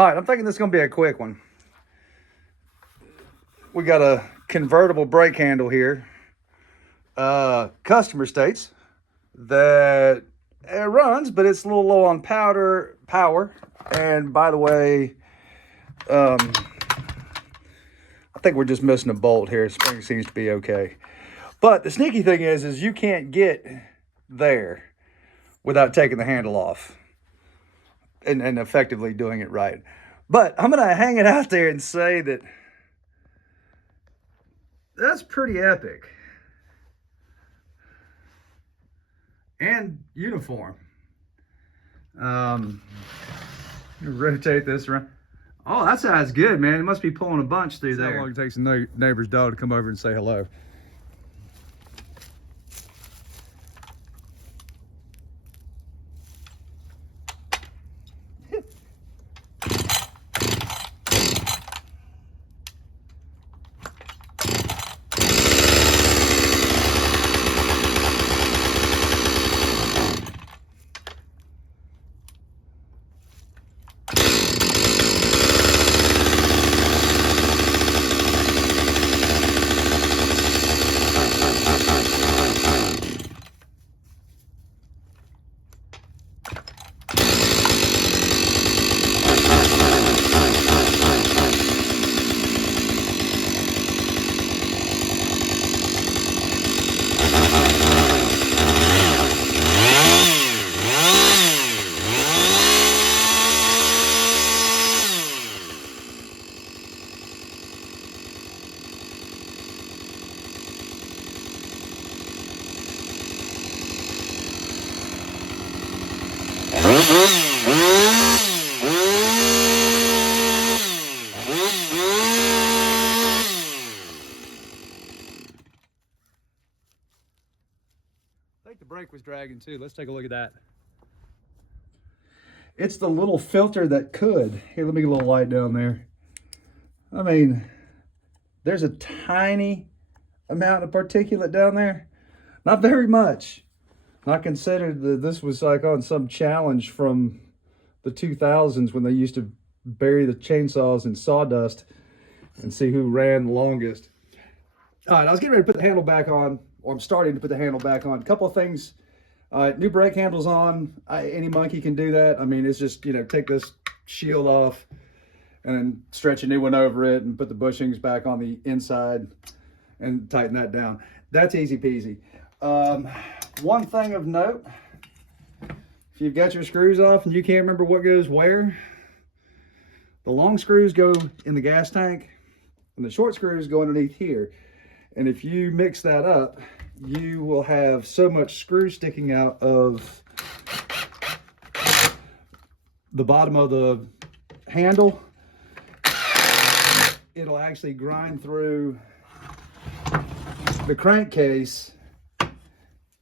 All right, I'm thinking this is going to be a quick one. We got a convertible brake handle here. Customer states that it runs, but it's a little low on power. And by the way, I think we're just missing a bolt here. Spring seems to be okay. But the sneaky thing is you can't get there without taking the handle off and effectively doing it right. But I'm going to hang it out there and say that that's pretty epic. And uniform. Rotate this around. Oh, that sounds good, man. It must be pulling a bunch through there. How long it takes a neighbor's dog to come over and say hello. I think the brake was dragging too. Let's take a look at that. It's the little filter that could. Here, let me get a little light down there. I mean, there's a tiny amount of particulate down there. Not very much. Not considered that this was like on some challenge from the 2000s when they used to bury the chainsaws in sawdust and see who ran the longest. All right, I was getting ready to put the handle back on, or I'm starting to put the handle back on. A couple of things. New brake handle's on. Any monkey can do that. I mean, it's just, take this shield off and then stretch a new one over it and put the bushings back on the inside and tighten that down. That's easy peasy. One thing of note, if you've got your screws off and you can't remember what goes where, the long screws go in the gas tank and the short screws go underneath here. And if you mix that up, you will have so much screw sticking out of the bottom of the handle, it'll actually grind through the crankcase,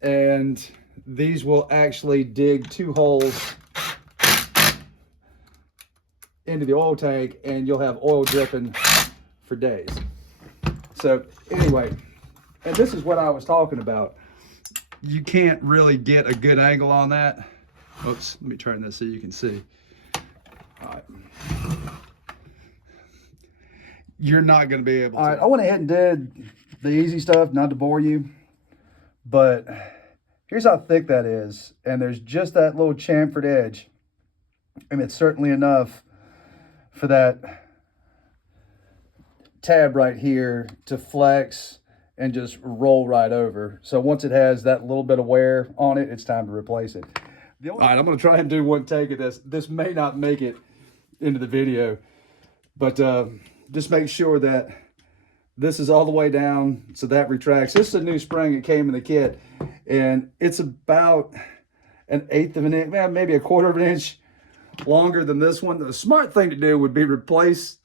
and these will actually dig 2 holes into the oil tank, and you'll have oil dripping for days. So anyway, and this is what I was talking about. You can't really get a good angle on that. Oops, let me turn this so you can see. All right. You're not going to be able to. All right, I went ahead and did the easy stuff, not to bore you, but here's how thick that is. And there's just that little chamfered edge. And it's certainly enough for that tab right here to flex and just roll right over. So once it has that little bit of wear on it, it's time to replace it. All right, I'm going to try and do one take of this. This may not make it into the video, but just make sure that this is all the way down so that retracts. This is a new spring. It came in the kit, and it's about 1/8 of an inch, maybe 1/4 of an inch longer than this one. The smart thing to do would be replace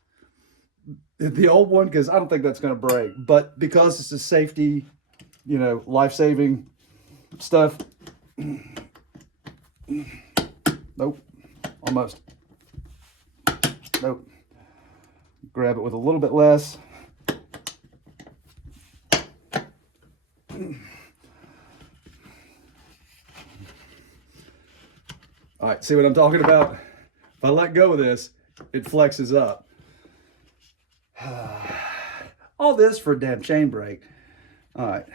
the old one, because I don't think that's going to break. But because it's a safety, life-saving stuff. Nope. Almost. Nope. Grab it with a little bit less. All right, see what I'm talking about? If I let go of this, it flexes up. All this for a damn chain brake. All right.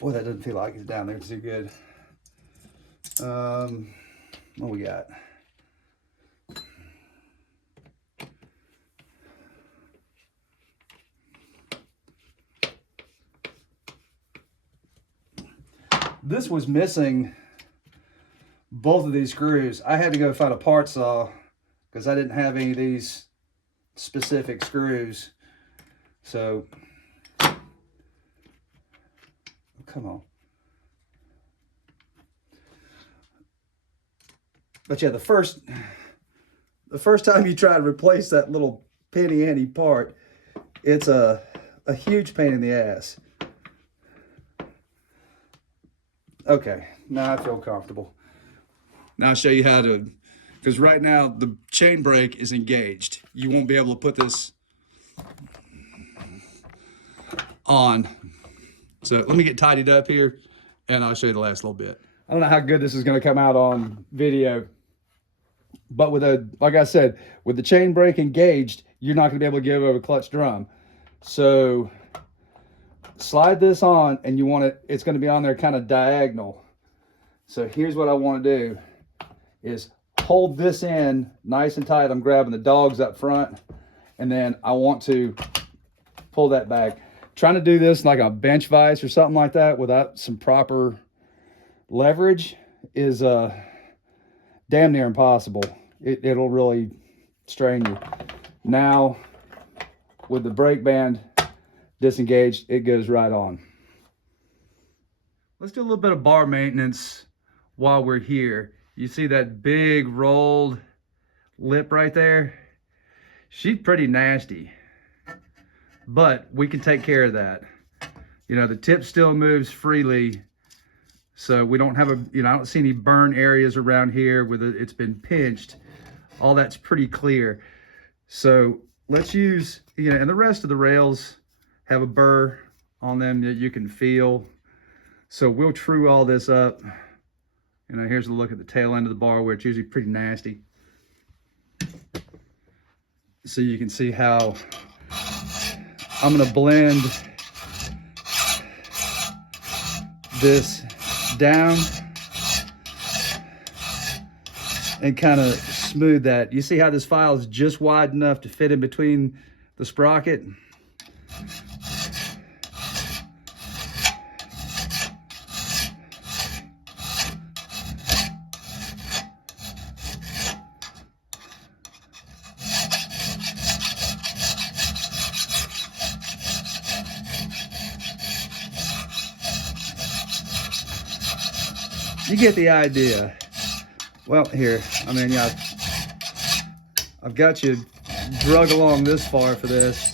Boy, that doesn't feel like it's down there too good. What we got? This was missing both of these screws. I had to go find a part saw because I didn't have any of these specific screws. So, come on. But yeah, the first time you try to replace that little penny ante part, it's a huge pain in the ass. Okay, now I feel comfortable. Now I'll show you how to, because right now the chain brake is engaged. You won't be able to put this on. So let me get tidied up here and I'll show you the last little bit. I don't know how good this is going to come out on video, but with like I said, with the chain brake engaged, you're not going to be able to give over clutch drum. So slide this on and you want it's going to be on there kind of diagonal. So here's what I want to do is hold this in nice and tight. I'm grabbing the dogs up front and then I want to pull that back. Trying to do this like a bench vise or something like that without some proper leverage is damn near impossible. It'll really strain you. Now with the brake band disengaged, it goes right on. Let's do a little bit of bar maintenance while we're here. You see that big rolled lip right there? She's pretty nasty, but we can take care of that. You know, the tip still moves freely, so we don't have I don't see any burn areas around here where it's been pinched. All that's pretty clear. So let's use, and the rest of the rails have a burr on them that you can feel. So we'll true all this up. Here's a look at the tail end of the bar where it's usually pretty nasty. So you can see how I'm gonna blend this down and kind of smooth that. You see how this file is just wide enough to fit in between the sprocket? You get the idea. Well, here, yeah, I've got you drug along this far for this.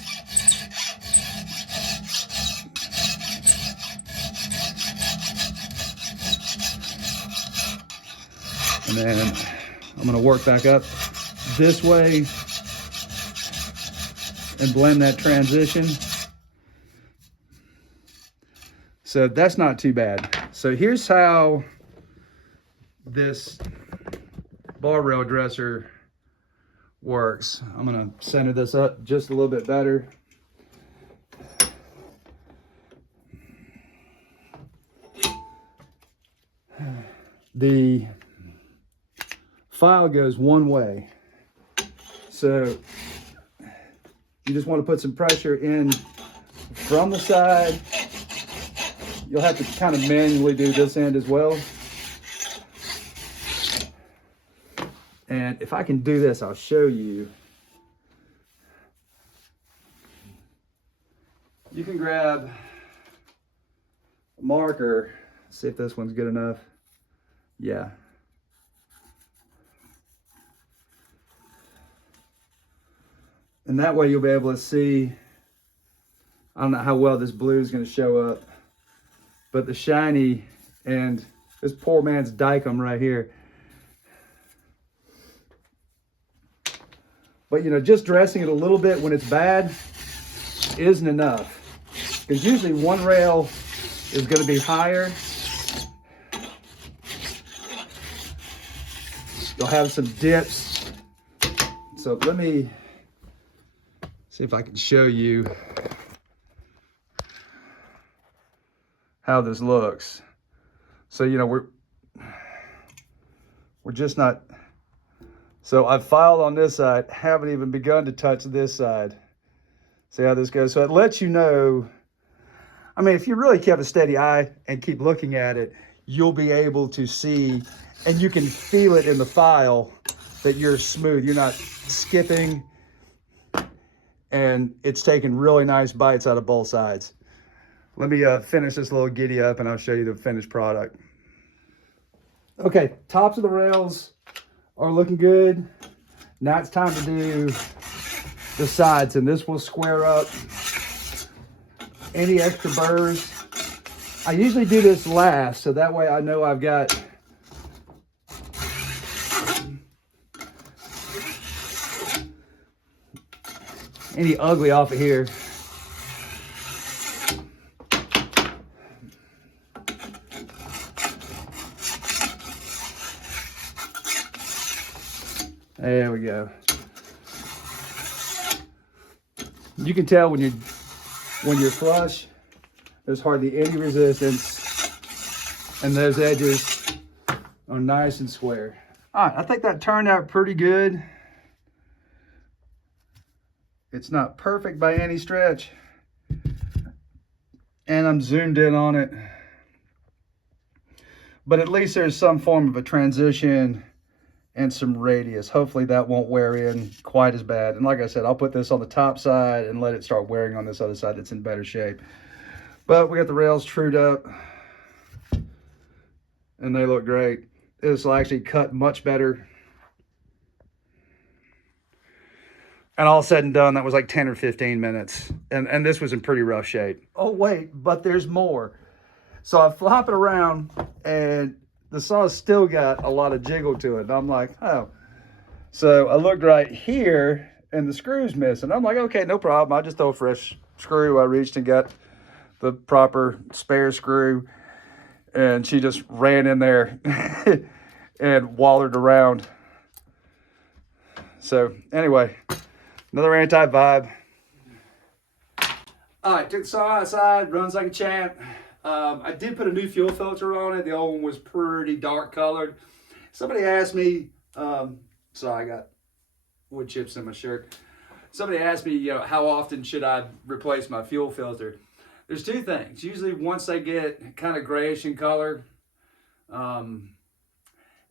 And then I'm gonna work back up this way and blend that transition. So that's not too bad. So here's how this bar rail dresser works. I'm gonna center this up just a little bit better. The file goes one way. So you just want to put some pressure in from the side. You'll have to kind of manually do this end as well. And if I can do this, I'll show you. You can grab a marker, see if this one's good enough. Yeah. And that way you'll be able to see, I don't know how well this blue is going to show up, but the shiny and this poor man's dicom right here. But just dressing it a little bit when it's bad isn't enough. Because usually one rail is going to be higher You'll have some dips. So let me see if I can show you how this looks. So, you know, we're just not, so I've filed on this side, haven't even begun to touch this side. See how this goes? So it lets you know, I mean, if you really keep a steady eye and keep looking at it, you'll be able to see, and you can feel it in the file that you're smooth. You're not skipping, and it's taking really nice bites out of both sides. Let me finish this little giddy up and I'll show you the finished product. Okay, tops of the rails are looking good. Now it's time to do the sides, and this will square up any extra burrs. I usually do this last, so that way I know I've got any ugly off of here. There we go. You can tell when you're flush, there's hardly any resistance, and those edges are nice and square. All right, I think that turned out pretty good. It's not perfect by any stretch, and I'm zoomed in on it, but at least there's some form of a transition and some radius. Hopefully that won't wear in quite as bad. And like I said, I'll put this on the top side and let it start wearing on this other side that's in better shape. But we got the rails trued up and they look great. This will actually cut much better. And all said and done, that was like 10 or 15 minutes. And this was in pretty rough shape. Oh wait, but there's more. So I flop it around and the saw's still got a lot of jiggle to it. And I'm like, oh. So I looked right here and the screw's missing. I'm like, okay, no problem. I'll just throw a fresh screw. I reached and got the proper spare screw. And she just ran in there and wallered around. So anyway, another anti-vibe. All right, took the saw outside, runs like a champ. I did put a new fuel filter on it. The old one was pretty dark colored. Somebody asked me, sorry, I got wood chips in my shirt. Somebody asked me, you know, how often should I replace my fuel filter? There's two things. Usually once they get kind of grayish in color. And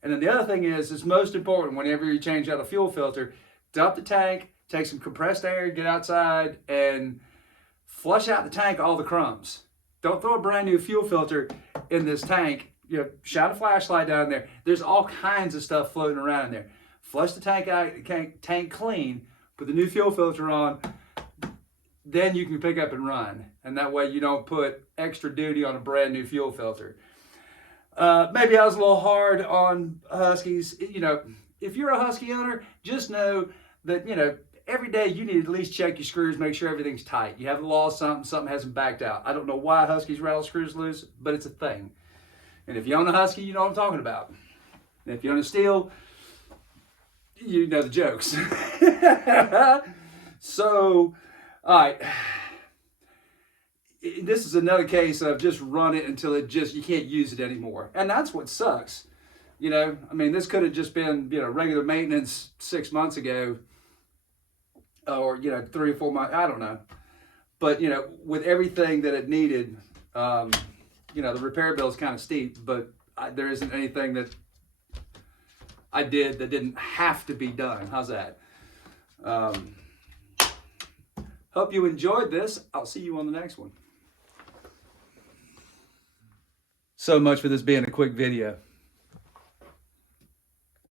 then the other thing is, it's most important whenever you change out a fuel filter, dump the tank, take some compressed air, get outside, and flush out the tank all the crumbs. Don't throw a brand new fuel filter in this tank. You know, shine a flashlight down there. There's all kinds of stuff floating around in there. Flush the tank out, tank clean, put the new fuel filter on, then you can pick up and run. And that way you don't put extra duty on a brand new fuel filter. Maybe I was a little hard on Huskies. You know, if you're a Husky owner, just know that, you know, every day you need to at least check your screws, make sure everything's tight. You haven't lost something, something hasn't backed out. I don't know why Huskies rattle screws loose, but it's a thing. And if you own a Husky, you know what I'm talking about. And if you own a Steel, you know the jokes. So, all right. This is another case of just run it until it just, you can't use it anymore. And that's what sucks. You know, I mean, this could have just been, you know, regular maintenance 6 months ago. Or, you know, 3 or 4 months, I don't know. But, you know, with everything that it needed, you know, the repair bill is kind of steep, but there isn't anything that I did that didn't have to be done. How's that? Hope you enjoyed this. I'll see you on the next one. So much for this being a quick video.